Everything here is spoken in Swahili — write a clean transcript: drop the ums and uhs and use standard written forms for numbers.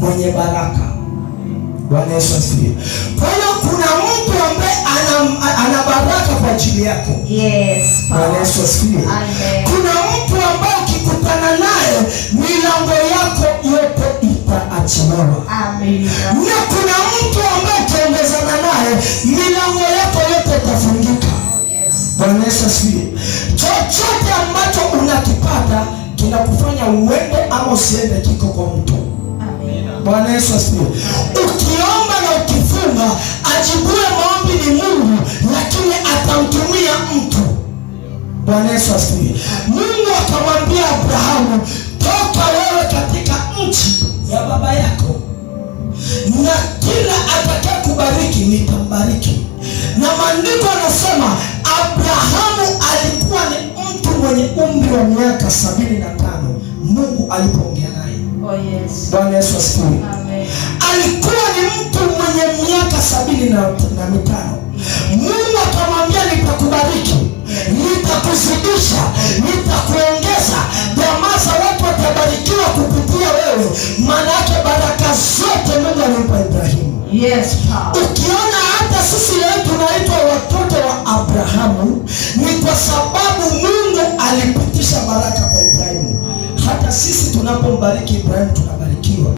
mwenye baraka. Bwana Yesu asifiwe. Kwa hiyo kuna mtu ambaye ana baraka kwa ajili yako. Yes. Bwana Yesu asifiwe. Kuna mtu ambaye ukikutana naye milango yako yote itaachiliwa. Amen. Na kuna mtu ambaye ukiongezana naye milango yako yote itafungika. Yes. Bwana Yesu asifiwe. Chochote ambacho unakipata kinakufanya uende ama usiende kiko kwa mtu. Bwana Yesu asifiwe. Ukiomba na ukifunga, ajibue maombi ni Mungu, lakini atamtumia mtu. Bwana Yesu asifiwe. Mungu akamwambia Abrahamu, toka wewe katika nchi ya baba yako, na kila atakaye kubariki nitambariki. Na maandiko yanasema Abrahamu alikuwa ni mtu mwenye umri wa miaka 75 Mungu alipoongea naye. Oh yes. Bwana Yesu asifiwe. Amen. Alikuwa ni mtu mwenye miaka 75. Mungu akamwambia nitakubariki, nitakuzidisha, nitakuongeza. Jamaa za watu watabarikiwa kupitia wewe. Maana yake baraka zote Mungu alimpa Ibrahimu. Yes. Ukiona hata sisi leo tunaitwa watoto wa Abrahamu, ni kwa sababu Mungu alipitisha baraka kwa Ibrahimu. Hata sisi tunapombariki Ibrahimu